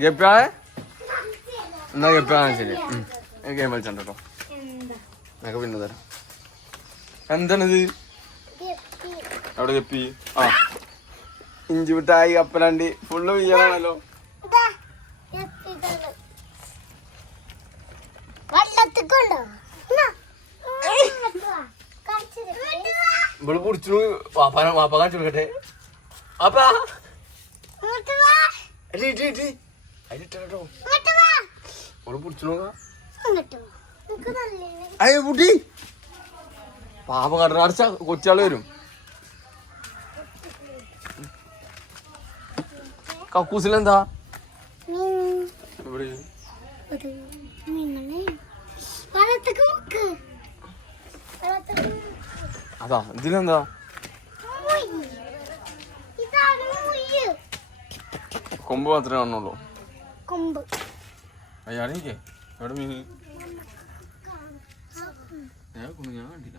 ഗപ്പിയാളെ എന്നാ ഗപ്പിയാളെ ശരി ഗെയിം കളിച്ചോ എന്നൊക്കെ പിന്നെ തരാം. എന്താണിത്? അവിടെ ഗപ്പി. ആ ഇഞ്ചി മിഠായി കപ്പലണ്ടി ഫുള്ള് വീഴാണല്ലോ. ഇവിടെ കുടിച്ചു വാപ്പ കാണിച്ചു കൊടുക്കട്ടെ. അപ്പാ അതിലിട്ടോ ഇവിടെ കുടിച്ചു നോക്കാം. അയ്യോ കുട്ടി പാപ കടറടച്ച കൊച്ചാള് വരും. കക്കൂസിലെന്താ ഇവിടെ? അതാ ഇതിലെന്താ? കൊമ്പ് മാത്രമേ കാണുള്ളൂ. അയ്യാടേക്കേ എവിടെ മീൻ? ഞാൻ കണ്ടില്ല.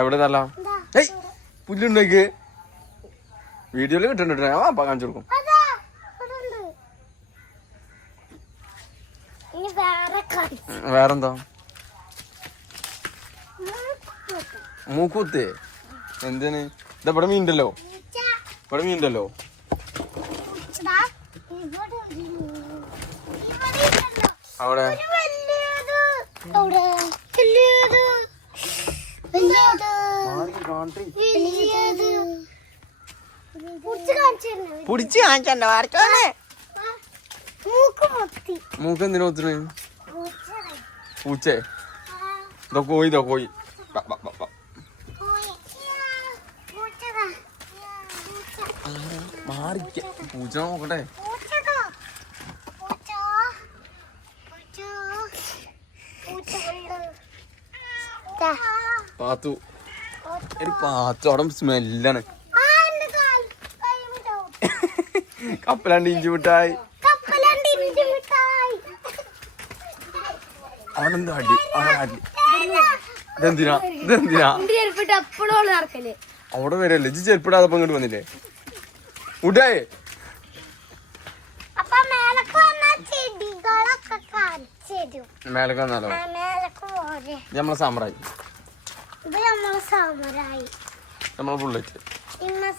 എവിടെ തല്ല? പുല്ലുണ്ടേക്ക് വീഡിയോയില് കിട്ടണ്ട. വാപ്പ കാണിച്ചു കൊടുക്കും. വേറെന്താ? മൂക്കുത്തേ എന്തിന്? ഇതെവിടെ മീനുണ്ടല്ലോ. ഇവിടെ മീനുണ്ടല്ലോ. അവിടെ പുടിച്ച് കാണിച്ചോ. ആർക്കാണ് മൂക്ക് എന്തിനാ ഒത്തിരി? പൂച്ചേ കോയി കോയി മാറിക്ക. പൂച്ച നോക്കട്ടെ. പാത്തു എടി പാത്തു അവിടെ സ്മെല്ലാണ്. കപ്പലണ്ടി ഇഞ്ചി മിഠായി. അവിടെ എന്താ അടി? ഇതെന്തിനാ? അവിടെ വരല്ലേ ഇജ്ജ് ചെരുപ്പിടാതപ്പോ ഇങ്ങോട്ട് വന്നില്ലേ? ഉടായേ മേലക്ക് വന്നാലോ? നമ്മളെ സാമ്രായി നമ്മളെ ബുള്ളറ്റ്